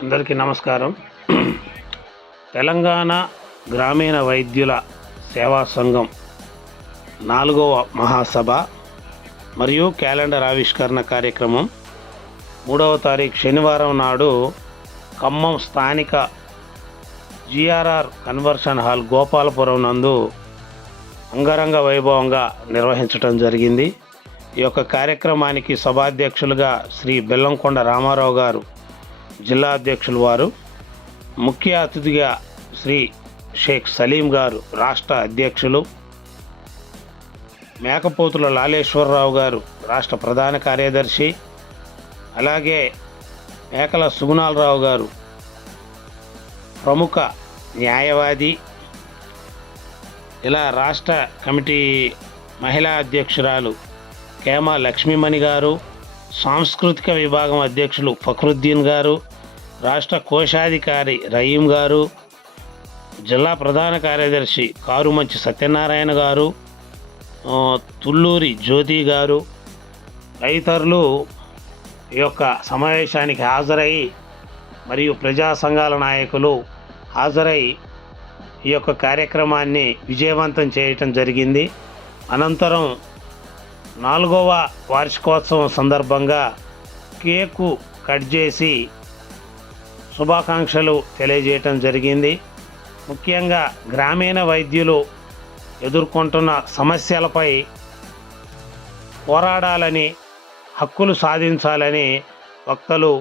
అందరికీ నమస్కారం. తెలంగాణ గ్రామీణ వైద్యుల సేవా సంఘం 4వ మహాసభ మరియు క్యాలెండర్ ఆవిష్కరణ కార్యక్రమం 3వ తారీఖు శనివారం నాడు ఖమ్మం స్థానిక GRR కన్వర్షన్ హాల్ గోపాలపురం నందు అంగరంగ వైభవంగా నిర్వహించడం జరిగింది. ఈ యొక్క కార్యక్రమానికి సభాధ్యక్షులుగా శ్రీ బెల్లంకొండ రామారావు గారు జిల్లా అధ్యక్షులు వారు, ముఖ్య అతిథిగా శ్రీ షేక్ సలీం గారు రాష్ట్ర అధ్యక్షులు, మేకపోతుల లాలేశ్వరరావు గారు రాష్ట్ర ప్రధాన కార్యదర్శి, అలాగే మేకల సుగుణాలరావు గారు ప్రముఖ న్యాయవాది, ఇలా రాష్ట్ర కమిటీ మహిళా అధ్యక్షురాలు కేమ లక్ష్మీమణి గారు, సాంస్కృతిక విభాగం అధ్యక్షులు ఫక్రుద్దీన్ గారు, రాష్ట్ర కోశాధికారి రహీం గారు, జిల్లా ప్రధాన కార్యదర్శి కారుమంచి సత్యనారాయణ గారు, తుళ్ళూరి జ్యోతి గారు తదితరులు ఈ యొక్క సమావేశానికి హాజరై మరియు ప్రజా సంఘాల నాయకులు హాజరై ఈ యొక్క కార్యక్రమాన్ని విజయవంతం చేయటం జరిగింది. అనంతరం 4వ వార్షికోత్సవం సందర్భంగా కేకు కట్ చేసి శుభాకాంక్షలు తెలియజేయటం జరిగింది. ముఖ్యంగా గ్రామీణ వైద్యులు ఎదుర్కొంటున్న సమస్యలపై పోరాడాలని, హక్కులు సాధించాలని వక్తలు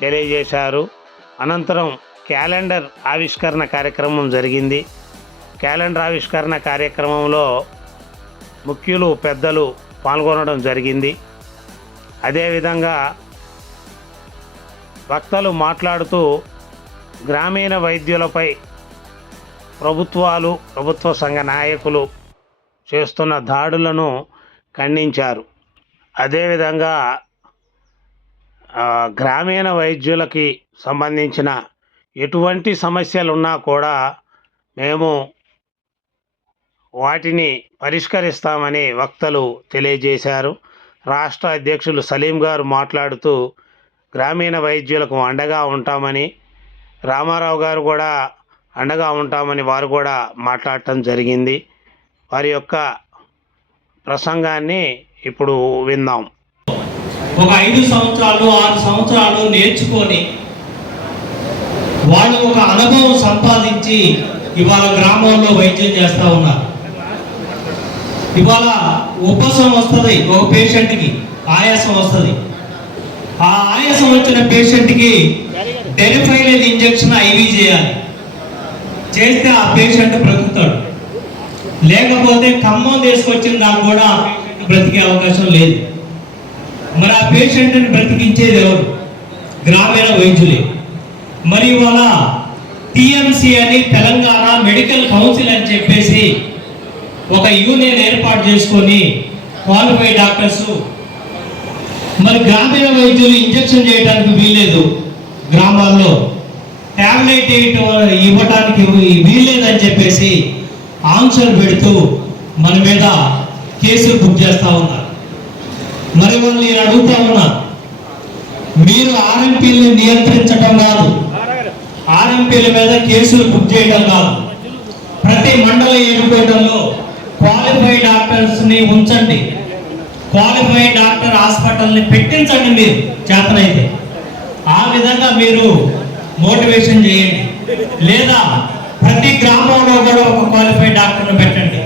తెలియజేశారు. అనంతరం క్యాలెండర్ ఆవిష్కరణ కార్యక్రమం జరిగింది. క్యాలెండర్ ఆవిష్కరణ కార్యక్రమంలో ముఖ్యులు పెద్దలు పాల్గొనడం జరిగింది. అదేవిధంగా వక్తలు మాట్లాడుతూ గ్రామీణ వైద్యులపై ప్రభుత్వాలు, ప్రభుత్వ సంఘ నాయకులు చేస్తున్న దాడులను ఖండించారు. అదేవిధంగా గ్రామీణ వైద్యులకి సంబంధించిన ఎటువంటి సమస్యలున్నా కూడా మేము వాటిని పరిష్కరిస్తామని వక్తలు తెలియజేశారు. రాష్ట్ర అధ్యక్షులు సలీం గారు మాట్లాడుతూ గ్రామీణ వైద్యులకు అండగా ఉంటామని, రామారావు గారు కూడా అండగా ఉంటామని వారు కూడా మాట్లాడటం జరిగింది. వారి యొక్క ప్రసంగాన్ని ఇప్పుడు విందాం. ఒక 5 సంవత్సరాలు 6 సంవత్సరాలు నేర్చుకొని వాళ్ళు ఒక అనుభవం సంపాదించి ఇవాళ గ్రామంలో వైద్యం చేస్తూ ఉన్నారు. ఇవాళ ఉపశమనం వస్తుంది, ఒక పేషెంట్కి ఆయాసం వస్తుంది. ఆ ఆయాసం వచ్చిన పేషెంట్కి టెరిఫైనల్ ఇంజెక్షన్ ఐవి చేయాలి. చేస్తే ఆ పేషెంట్ బ్రతుకుతాడు. లేకపోతే ఖమ్మం తీసుకొచ్చిన దాకా కూడా బ్రతికే అవకాశం లేదు. మరి ఆ పేషెంట్ని బ్రతికించేది ఎవరు? గ్రామీణ వైద్యులే. మరి ఇవాళ TMC అని తెలంగాణ మెడికల్ కౌన్సిల్ అని చెప్పేసి ఒక యూనియన్ ఏర్పాటు చేసుకొని క్వాలిఫైడ్ డాక్టర్స్, మరి గ్రామీణ వైద్యులు ఇంజెక్షన్ చేయడానికి వీల్లేదు, గ్రామాల్లో ట్యాబ్లెట్ ఇవ్వడానికి వీల్లేదని చెప్పేసి ఆంక్షలు పెడుతూ మన మీద కేసులు బుక్ చేస్తూ ఉన్నారు. మరి వాళ్ళు నేను అడుగుతా ఉన్నా, మీరు RMPని నియంత్రించడం కాదు, RMPల మీద కేసులు బుక్ చేయడం కాదు, ప్రతి మండల ఏడుకోవడంలో క్వాలిఫైడ్ డాక్టర్స్ని ఉంచండి, క్వాలిఫైడ్ డాక్టర్ హాస్పిటల్ని పెట్టించండి. మీరు చేతనైతే ఆ విధంగా మీరు మోటివేషన్ చేయండి. లేదా ప్రతి గ్రామంలో కూడా ఒక క్వాలిఫైడ్ డాక్టర్ని పెట్టండి,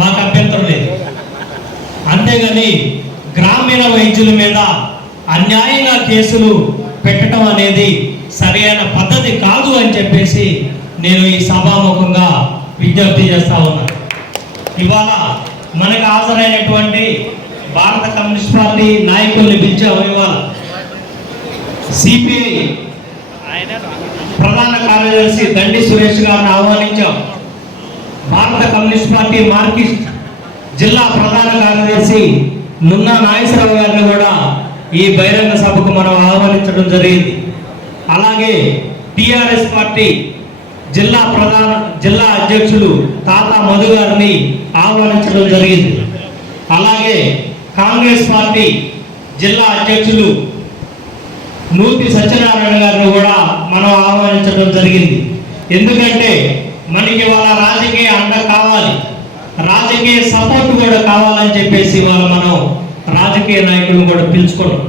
మాకు అభ్యంతరం లేదు. అంతేగాని గ్రామీణ వైద్యుల మీద అన్యాయంగా కేసులు పెట్టడం అనేది సరైన పద్ధతి కాదు అని చెప్పేసి నేను ఈ సభాముఖంగా విజ్ఞప్తి చేస్తా ఉన్నాను. ఇవాళ మనకు హాజరైనటువంటి భారత కమ్యూనిస్ట్ పార్టీ నాయకుల్ని పిలిచాము. ఇవాళ CPI ప్రధాన కార్యదర్శి దండి సురేష్ గారిని ఆహ్వానించాం. భారత కమ్యూనిస్ట్ పార్టీ మార్కిస్ట్ జిల్లా ప్రధాన కార్యదర్శి నున్నా నాగేశ్వరరావు గారిని కూడా ఈ బహిరంగ సభకు మనం ఆహ్వానించడం జరిగింది. అలాగే TRS పార్టీ జిల్లా అధ్యక్షులు తాతా మధు గారిని ఆహ్వానించడం జరిగింది. అలాగే కాంగ్రెస్ పార్టీ జిల్లా అధ్యక్షులు నూతి సత్యనారాయణ గారిని కూడా మనం పెట్టడం జరిగింది. ఎందుకంటే మనకి వాళ్ళ రాజకీయ అండ కావాలి, రాజకీయ సపోర్ట్ కూడా కావాలని చెప్పేసి వాళ్ళు మనం రాజకీయ నాయకులను కూడా పిలుచుకోవడం.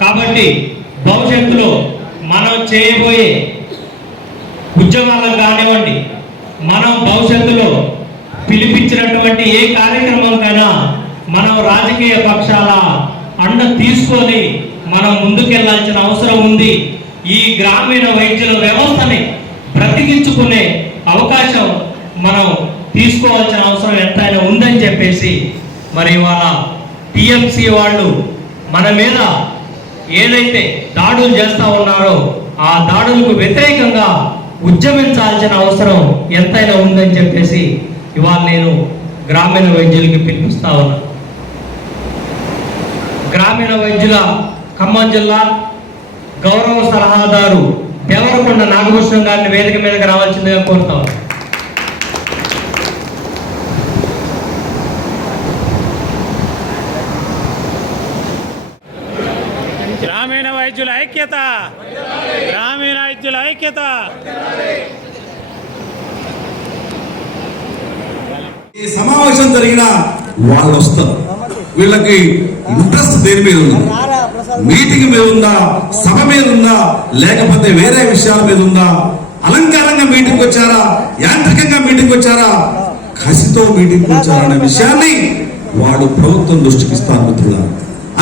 కాబట్టి భవిష్యత్తులో మనం చేయబోయే ఉద్యమాలకు కానివ్వండి, మనం భవిష్యత్తులో పిలిపించినటువంటి ఏ కార్యక్రమంకైనా మనం రాజకీయ పక్షాల అండ తీసుకొని మనం ముందుకెళ్లాల్సిన అవసరం ఉంది. ఈ గ్రామీణ వైద్యుల వ్యవస్థని బ్రతికించుకునే అవకాశం మనం తీసుకోవాల్సిన అవసరం ఎంతైనా ఉందని చెప్పేసి మరి వాళ్ళ టిఎంసి వాళ్ళు మన మీద ఏదైతే దాడులు చేస్తూ ఉన్నారో ఆ దాడులకు వ్యతిరేకంగా ఉద్యమించాల్సిన అవసరం ఎంతైనా ఉందని చెప్పేసి ఇవాళ నేను గ్రామీణ వైద్యులకి పిలిపిస్తా ఉన్నా. గ్రామీణ వైద్యుల ఖమ్మం జిల్లా గౌరవ సలహాదారు దేవరకొండ నాగభూషణం గారిని వేదిక మీదకి రావాల్సిందిగా కోరుతా ఉన్నా. గ్రామీణ వైద్యుల ఐక్యత, గ్రామీణ వైద్యుల ఐక్యత. ఈ సమావేశం జరిగిన వాళ్ళు వస్తారు. వీళ్ళకి ఇంట్రెస్ట్ దేని మీద ఉంది? మీటింగ్ మీద ఉందా, సభ మీద ఉందా, లేకపోతే వేరే విషయాల మీద ఉందా? అలంకారంగా మీటింగ్ వచ్చారా, యాంత్రికంగా మీటింగ్ వచ్చారా, కసితో మీటింగ్ వచ్చారనే విషయాన్ని వాడు ప్రభుత్వం దృష్టికి ఇస్తారు మిత్రులారా.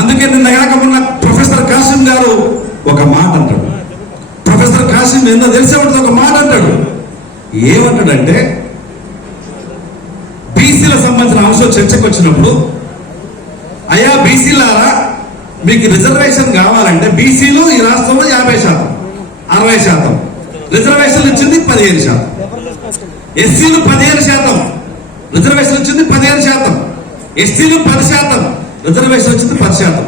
అందుకే నిన్న కాక మొన్న ప్రొఫెసర్ కాసిం గారు ఒక మాట అంటాడు. ప్రొఫెసర్ కాసిం ఏందో తెలిసే ఉంటుంది, ఒక మాట అంటాడు. ఏమంటాడంటే, బీసీలకు సంబంధించిన అంశం చర్చకు వచ్చినప్పుడు, అయ్యా బీసీలారా, మీకు రిజర్వేషన్ కావాలంటే బీసీలు ఈ రాష్ట్రంలో 50%, 60%, రిజర్వేషన్లు ఇచ్చింది 15%, ఎస్సీలు 15%, రిజర్వేషన్ వచ్చింది 15%, ఎస్సీలు 10%, రిజర్వేషన్ వచ్చింది 10%,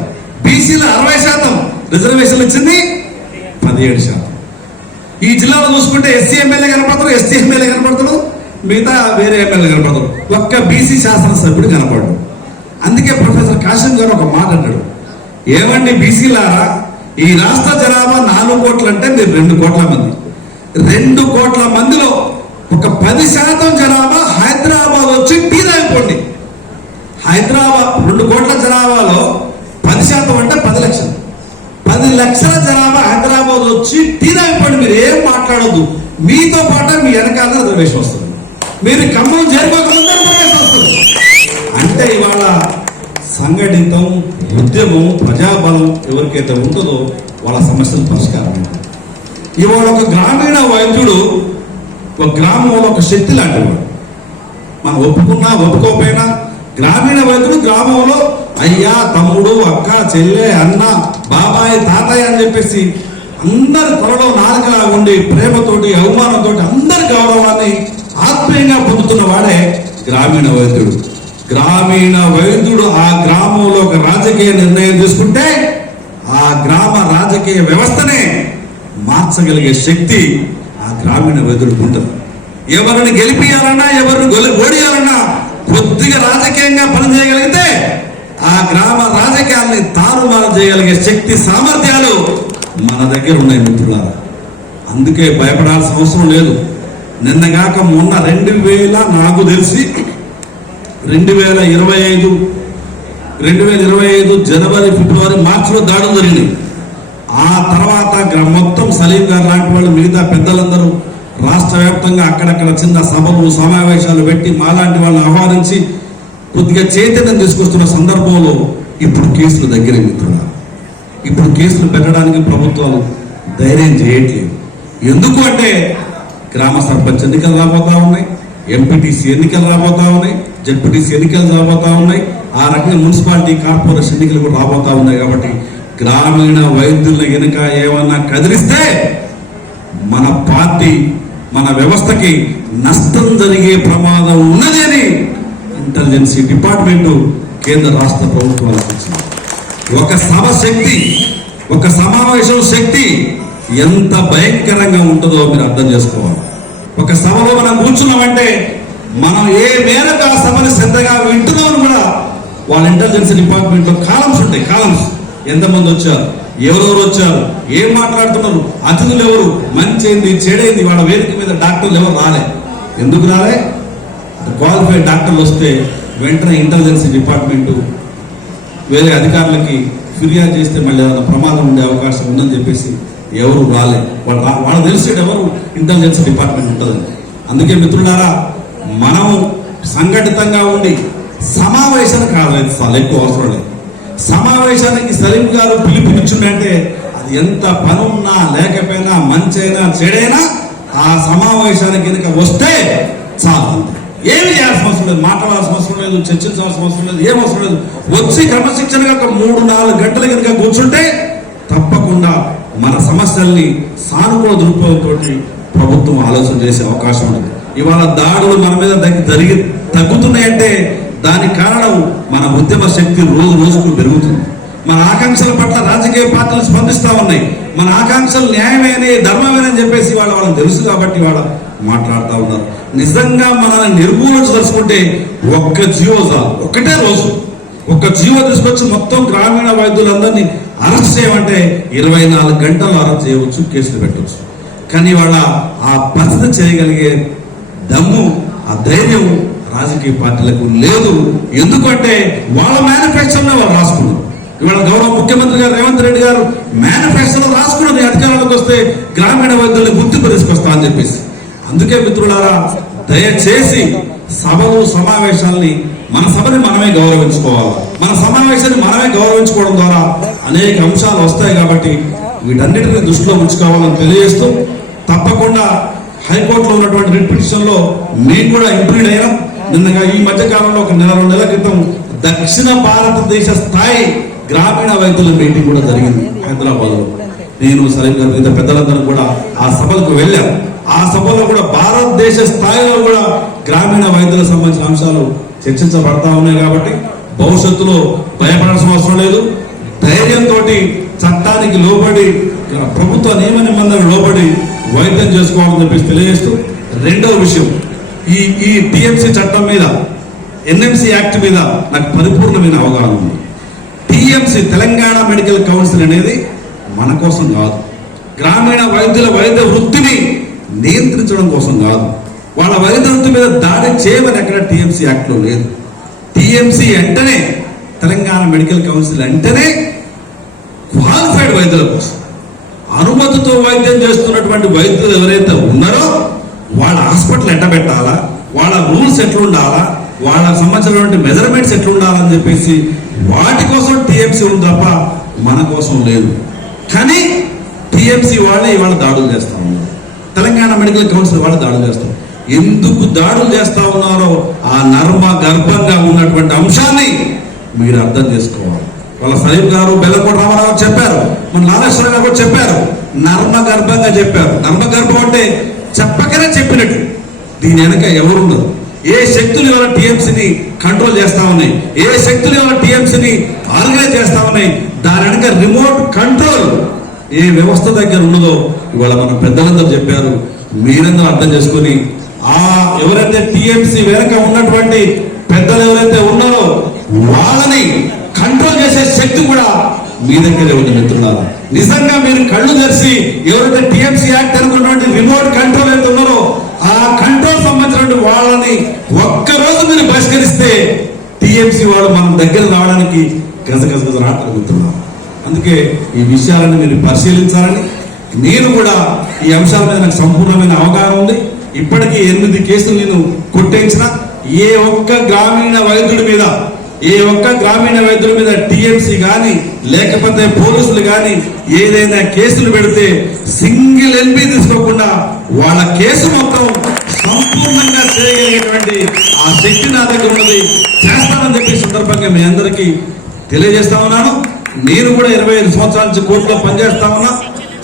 బీసీలు 60%, రిజర్వేషన్ వచ్చింది 17%. ఈ జిల్లాలో చూసుకుంటే ఎస్సీ ఎమ్మెల్యే కనపడతారు, ఎస్టీ ఎమ్మెల్యే కనపడతాడు, మిగతా వేరే ఎమ్మెల్యే కనపడతాడు, ఒక్క బీసీ శాసనసభ్యుడు కనపడు. అందుకే ప్రొఫెసర్ కాసిం గారు ఒక మాట అంటాడు. ఏమండి బీసీలారా, ఈ రాష్ట్ర జనాభా 4 కోట్లు అంటే మీరు 2 కోట్ల మంది. 2 కోట్ల మందిలో ఒక 10% జనాభా హైదరాబాద్ వచ్చి టీ తాగిపోండి. హైదరాబాద్ 2 కోట్ల జనాభాలో 10% అంటే 10 లక్షలు. 10 లక్షల జనాభా హైదరాబాద్ వచ్చి టీ తాగిపోండి. మీరు ఏం మాట్లాడొద్దు. మీతో పాటు మీ వెనకాల రిజర్వేషన్ వస్తుంది. మీరు ఖమ్మం చేరుకోకముందే రిజర్వేషన్ వస్తుంది. అంటే ఇవాళ సంఘటితం, ఉద్యమం, ప్రజాబలం ఎవరికైతే ఉంటుందో వాళ్ళ సమస్యలు పరిష్కారం. ఇవాళ ఒక గ్రామీణ వైద్యుడు ఒక గ్రామంలో ఒక శక్తి లాంటి వాడు. మనం ఒప్పుకున్నా ఒప్పుకోకపోయినా గ్రామీణ వైద్యుడు గ్రామంలో అయ్యా, తమ్ముడు, అక్క, చెల్లె, అన్న, బాబాయ్, తాతయ్య అని చెప్పేసి అందరి త్వరలో నాలుకలా ఉండి ప్రేమతోటి, అవమానంతో అందరి గౌరవాన్ని ఆత్మీయంగా పొందుతున్న వాడే గ్రామీణ వైద్యుడు. గ్రామీణ వైద్యుడు ఆ గ్రామంలో ఒక రాజకీయ నిర్ణయం తీసుకుంటే ఆ గ్రామ రాజకీయ వ్యవస్థనే మార్చగలిగే శక్తి ఆ గ్రామీణ వైద్యుడికి ఉంటుంది. ఎవరిని గెలిపియాలన్నా, ఎవరిని ఓడియాలన్నా కొద్దిగా రాజకీయంగా పనిచేయగలిగితే ఆ గ్రామ రాజకీయాల్ని తారుమారు చేయగలిగే శక్తి, సామర్థ్యాలు మన దగ్గర ఉన్నాయి మిత్రులారా. అందుకే భయపడాల్సిన అవసరం లేదు. నిన్నగాక మొన్న 2000 నాకు తెలిసి 2025 జనవరి, ఫిబ్రవరి, మార్చిలో దాడులు జరిగినాయి. ఆ తర్వాత మొత్తం సలీం గారు లాంటి వాళ్ళు, మిగతా పెద్దలందరూ రాష్ట్ర వ్యాప్తంగా అక్కడక్కడ చిన్న సభలు, సమావేశాలు పెట్టి మాలాంటి వాళ్ళని ఆహ్వానించి కొద్దిగా చైతన్యం తీసుకొస్తున్న సందర్భంలో ఇప్పుడు కేసులు దగ్గర మిత్రున్నారు. ఇప్పుడు కేసులు పెట్టడానికి ప్రభుత్వాలు ధైర్యం చేయట్లేదు. ఎందుకు అంటే గ్రామ సర్పంచ్ ఎన్నికలు రాబోతా ఉన్నాయి, ఎంపీటీసీ ఎన్నికలు రాబోతా ఉన్నాయి, జడ్పీటీసీ ఎన్నికలు రాబోతా ఉన్నాయి, ఆ రకంగా మున్సిపాలిటీ, కార్పొరేషన్ ఎన్నికలు కూడా రాబోతా ఉన్నాయి. కాబట్టి గ్రామీణ వైద్యులను కనుక ఏమన్నా కదిలిస్తే మన పార్టీ, మన వ్యవస్థకి నష్టం జరిగే ప్రమాదం ఉన్నది అని ఇంటెలిజెన్సీ డిపార్ట్మెంటు, కేంద్ర రాష్ట్ర ప్రభుత్వాలకు ఇచ్చింది. ఒక సభ శక్తి, ఒక సమావేశం శక్తి ఎంత భయంకరంగా ఉంటుందో మీరు అర్థం చేసుకోవాలి. ఒక సభలో మనం కూర్చున్నామంటే మనం ఏ మేరకు ఆ సభని శ్రద్ధగా వింటున్నామని కూడా వాళ్ళ ఇంటెలిజెన్స్ డిపార్ట్మెంట్లో కాలమ్స్ ఉంటాయి. కాలమ్స్ ఎంతమంది వచ్చారు, ఎవరెవరు వచ్చారు, ఏం మాట్లాడుతున్నారు, అతిథులు ఎవరు, మంచి ఏంది చెడైంది, వాళ్ళ వేదిక మీద డాక్టర్లు ఎవరు రాలే. ఎందుకు రాలే? క్వాలిఫైడ్ డాక్టర్లు వస్తే వెంటనే ఇంటెలిజెన్స్ డిపార్ట్మెంటు వేరే అధికారులకి ఫిర్యాదు చేస్తే మళ్ళీ ఏమైనా ప్రమాదం ఉండే అవకాశం ఉందని చెప్పేసి ఎవరు రాలే. వాళ్ళు తెలిసేది ఎవరు ఇంటెలిజెన్స్ డిపార్ట్మెంట్ ఉంటుందని. అందుకే మిత్రులారా, మనం సంఘటితంగా ఉండి సమావేశానికి ఆదరించాలి. ఎక్కువ అవసరం లేదు. సమావేశానికి సలీం గారు పిలుపునిచ్చిందంటే అది ఎంత పనున్నా లేకపోయినా మంచైనా చెడైనా ఆ సమావేశానికి కనుక వస్తే చాలు. ఏమి చేయాల్సిన అవసరం లేదు, మాట్లాడాల్సిన అవసరం లేదు, చర్చించాల్సిన అవసరం లేదు, ఏం అవసరం లేదు. వచ్చి క్రమశిక్షణగా ఒక 3-4 గంటలు కనుక కూర్చుంటే తప్పకుండా మన సమస్యల్ని సానుకూల దృక్పథంతో ప్రభుత్వం ఆలోచన చేసే అవకాశం ఉంది. ఇవాళ దాడులు మన మీద తగ్గుతున్నాయంటే దానికి కారణం మన ఉద్యమ శక్తి రోజు రోజుకు పెరుగుతుంది. మన ఆకాంక్షల పట్ల రాజకీయ పార్టీలు స్పందిస్తూ ఉన్నాయి. మన ఆకాంక్షలు న్యాయమేనే ధర్మమేనని చెప్పేసి వాళ్ళకి తెలుసు కాబట్టి వాళ్ళ మాట్లాడుతూ ఉన్నారు. నిజంగా మనల్ని నిర్మూలించదలుచుకుంటే ఒక్క జీవో చాలు. ఒకటే రోజు ఒక్క జీవో తీసుకొచ్చి మొత్తం గ్రామీణ వైద్యులందరినీ అరెస్ట్ చేయమంటే 24 గంటలు అరెస్ట్ చేయవచ్చు, కేసులు పెట్టవచ్చు. కానీ వాళ్ళ ఆ పరిస్థితి చేయగలిగే దమ్ము, ఆ ధైర్యం రాజకీయ పార్టీలకు లేదు. ఎందుకంటే వాళ్ళ మేనిఫెస్టోలో వాళ్ళు రాసుకున్నారు. ఇవాళ గౌరవ ముఖ్యమంత్రి గారు రేవంత్ రెడ్డి గారు మేనిఫెస్టోలో రాసుకున్నది అధికారంలోకి వస్తే గ్రామీణ వైద్యుల్ని గుర్తింపు తీసుకొస్తా అని చెప్పేసి. అందుకే మిత్రులారా, దయచేసి సభలు సమావేశాలని మన సభని మనమే గౌరవించుకోవాలి. మన సమావేశాన్ని మనమే గౌరవించుకోవడం ద్వారా అనేక అంశాలు వస్తాయి. కాబట్టి వీటన్నిటిని దృష్టిలో ఉంచుకోవాలని తెలియజేస్తూ, తప్పకుండా హైకోర్టులో ఉన్నటువంటి రిట్ పిటిషన్లో మేము కూడా ఇంప్లీడ్ అయినాం. నిన్నగా ఈ మధ్య కాలంలో ఒక 2 నెలల క్రితం దక్షిణ భారతదేశ స్థాయి గ్రామీణ వైద్యుల మీటింగ్ కూడా జరిగింది హైదరాబాద్లో. నేను సలీం గారు మిగతా పెద్దలందరూ కూడా ఆ సభలకు వెళ్ళాం. ఆ సభలో కూడా భారతదేశ స్థాయిలో కూడా గ్రామీణ వైద్యులకు సంబంధించిన అంశాలు చర్చించబడతా ఉన్నాయి. కాబట్టి భవిష్యత్తులో భయపడాల్సిన అవసరం లేదు. ధైర్యంతో చట్టానికి లోబడి, ప్రభుత్వ నియమ నిబంధనలకు లోబడి వైద్యం చేసుకోవాలని చెప్పేసి తెలియజేస్తూ, రెండవ విషయం, ఈ టిఎంసీ చట్టం మీద, ఎన్ఎంసీ యాక్ట్ మీద నాకు పరిపూర్ణమైన అవగాహన ఉంది. టిఎంసీ తెలంగాణ మెడికల్ కౌన్సిల్ అనేది మన కోసం కాదు, గ్రామీణ వైద్యుల వైద్య వృత్తిని నియంత్రించడం కోసం కాదు, వాళ్ళ వైద్య వృత్తి మీద దాడి చేయమని ఎక్కడ టిఎంసీ యాక్ట్లో లేదు. టిఎంసీ అంటేనే, తెలంగాణ మెడికల్ కౌన్సిల్ అంటేనే క్వాలిఫైడ్ వైద్యుల కోసం, అనుమతితో వైద్యం చేస్తున్నటువంటి వైద్యులు ఎవరైతే ఉన్నారో వాళ్ళ హాస్పిటల్ ఎట్ట పెట్టాలా, వాళ్ళ రూల్స్ ఎట్లుండాలా, వాళ్ళకి సంబంధించినటువంటి మెజర్మెంట్స్ ఎట్లుండాలని చెప్పేసి వాటి కోసం టిఎంసీ ఉంది తప్ప మన కోసం లేదు. కానీ టిఎంసీ వాళ్ళే ఇవాళ దాడులు చేస్తా ఉన్నారు, తెలంగాణ మెడికల్ కౌన్సిల్ వాళ్ళు దాడులు చేస్తారు. ఎందుకు దాడులు చేస్తా ఉన్నారో ఆ నర్మ గర్భంగా ఉన్నటువంటి అంశాన్ని మీరు అర్థం చేసుకోవాలి. వాళ్ళ సలీం గారు, బెల్లంకోట రామారావు చెప్పారు, మన నాగేశ్వర గారు కూడా చెప్పారు, నర్మ గర్భంగా చెప్పారు. నర్మ గర్భం అంటే చెప్పకనే చెప్పినట్టు. దీని వెనక ఎవరున్నారు, ఏ శక్తులు ఇవాళ టిఎంసీని కంట్రోల్ చేస్తా ఉన్నాయి, ఏ శక్తులు ఇవాళ టిఎంసీని ఆర్గనైజ్ చేస్తా ఉన్నాయి, దాని వెనక రిమోట్ కంట్రోల్ ఏ వ్యవస్థ దగ్గర ఉన్నదో ఇవాళ మన పెద్దలందరూ చెప్పారు. మీరందరూ అర్థం చేసుకుని ఆ ఎవరైతే టిఎంసీ వెనక ఉన్నటువంటి పెద్దలు ఎవరైతే ఉన్నారో వాళ్ళని కంట్రోల్ చేసే శక్తి కూడా మీ దగ్గరే ఉంది మిత్రులారా. నిజంగా మీరు కళ్ళు తెరిచి ఎవరైతే టిఎంసీ యాక్ట్ అనుకున్నటువంటి రిమోట్ కంట్రోల్ అయితే ఉన్నారో ఆ కంట్రోల్ సంబంధించినటువంటి వాళ్ళని ఒక్కరోజు మీరు బహిష్కరిస్తే టిఎంసీ వాళ్ళు మనం దగ్గర రావడానికి గజగజ రావట్లేదు మిత్రులారా. అందుకే ఈ విషయాలను మీరు పరిశీలించాలని, నేను కూడా ఈ అంశాల మీద నాకు సంపూర్ణమైన అవగాహన ఉంది. ఇప్పటికీ 8 కేసులు నేను కొట్టేయించిన, ఏ ఒక్క గ్రామీణ వైద్యుడి మీద టిఎంసీ కానీ లేకపోతే పోలీసులు కానీ ఏదైనా కేసులు పెడితే సింగిల్ ఎల్బీ తీసుకోకుండా వాళ్ళ కేసు మొత్తం సంపూర్ణంగా చేయగలిగేటువంటి ఆ శక్తి నా దగ్గర ఉన్నది, చేస్తానని చెప్పి సందర్భంగా మీ అందరికీ తెలియజేస్తా ఉన్నాను. నేను కూడా 25 సంవత్సరాల నుంచి కోర్టులో పనిచేస్తా ఉన్నా.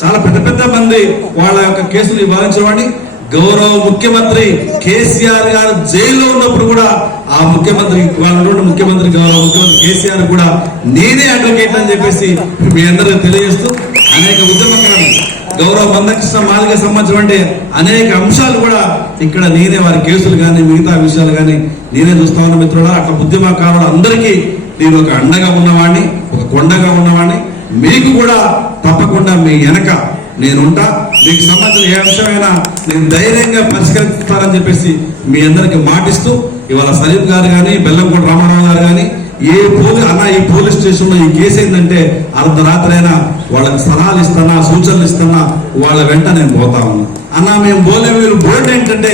చాలా పెద్ద మంది వాళ్ళ యొక్క కేసులు నివారించేవాడిని. గౌరవ ముఖ్యమంత్రి కేసీఆర్ గారు జైల్లో ఉన్నప్పుడు కూడా ఆ ముఖ్యమంత్రి గౌరవ ముఖ్యమంత్రి కేసీఆర్ కూడా నేనే అడ్వకేట్ అని చెప్పేసి మీ అందరికీ తెలియజేస్తూ, అనేక ఉద్యమకారులు గౌరవ మందకృష్ణ మాదిగ సంబంధించినటువంటి అనేక అంశాలు కూడా ఇక్కడ నేనే వారి కేసులు కానీ మిగతా విషయాలు కానీ నేనే చూస్తా ఉన్న మిత్రుడా. అట్లా ఉద్యమకారులు అందరికీ నేను ఒక అండగా ఉన్నవాడిని, ఒక కొండగా ఉన్నవాడిని. మీకు కూడా తప్పకుండా మీ వెనక నేనుంటా. మీకు సంబంధించిన ఏ అంశమైనా నేను ధైర్యంగా పరిష్కరిస్తానని చెప్పేసి మీ అందరికి మాటిస్తూ, ఇవాళ సలీం గారు కానీ బెల్లంకొండ రామారావు గారు కానీ ఈ పోలీస్ స్టేషన్ లో ఈ కేసు ఏంటంటే అర్ధరాత్రైనా వాళ్ళకి సలహాలు ఇస్తున్నా, సూచనలు ఇస్తున్నా, వాళ్ళ వెంట నేను పోతా ఉన్నా. అన్న మేము మీరు బోర్డు ఏంటంటే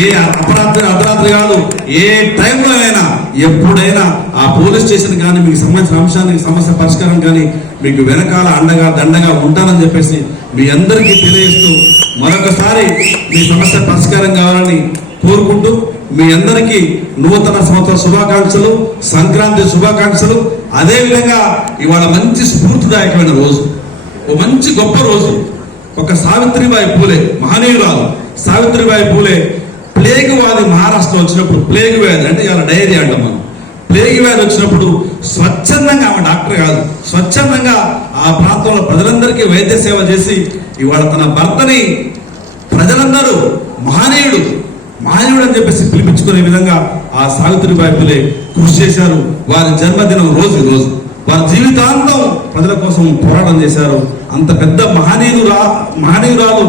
ఏ అర్ధరాత్రి కాదు, ఏ టైంలో అయినా ఎప్పుడైనా ఆ పోలీస్ స్టేషన్ కానీ మీకు సంబంధించిన అంశానికి సమస్య పరిష్కారం కానీ మీకు వెనకాల అండగా దండగా ఉంటానని చెప్పేసి మీ అందరికీ తెలియజేస్తూ మరొకసారి మీ సమస్య పరిష్కారం కావాలని కోరుకుంటూ మీ అందరికీ నూతన సంవత్సర శుభాకాంక్షలు, సంక్రాంతి శుభాకాంక్షలు. అదేవిధంగా ఇవాళ మంచి స్ఫూర్తిదాయకమైన రోజు, ఓ మంచి గొప్ప రోజు. ఒక సావిత్రిబాయి పూలే, మహనీయురాలు సావిత్రిబాయి పూలే ప్లేగ్ వ్యాధి మహారాష్ట్రలో వచ్చినప్పుడు, ప్లేగ్ వ్యాధి అంటే ఇలా డైరియా అంటాం మనం, ప్లేగ్ వ్యాధి వచ్చినప్పుడు స్వచ్ఛందంగా, ఆమె డాక్టర్ కాదు, స్వచ్ఛందంగా ఆ ప్రాంతంలో ప్రజలందరికీ వైద్య సేవ చేసి ఇవాళ తన భర్తని ప్రజలందరూ మహనీయుడు అని చెప్పేసి పిలిపించుకునే విధంగా ఆ సావిత్రిబాయి పూలే కృషి చేశారు. వారి జన్మదినం రోజు వారి జీవితాంతం ప్రజల కోసం పోరాటం చేశారు. అంత పెద్ద మహనీయురాలు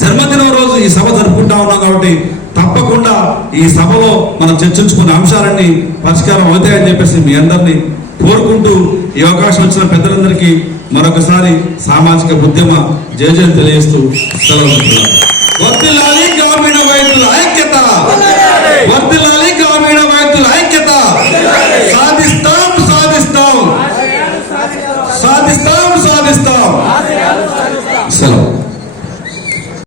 జన్మదినం రోజు ఈ సభ జరుపుకుంటా ఉన్నాం కాబట్టి తప్పకుండా ఈ సభలో మనం చర్చించుకున్న అంశాలన్నీ పరిష్కారం అవుతాయని చెప్పేసి మీ అందరినీ కోరుకుంటూ ఈ అవకాశం వచ్చిన పెద్దలందరికీ మరొకసారి సామాజిక ఉద్యమ జయజయం తెలియజేస్తూ సెలవు. వర్ధిల్లాలి గ్రామీణ వైద్యుల ఐక్యత.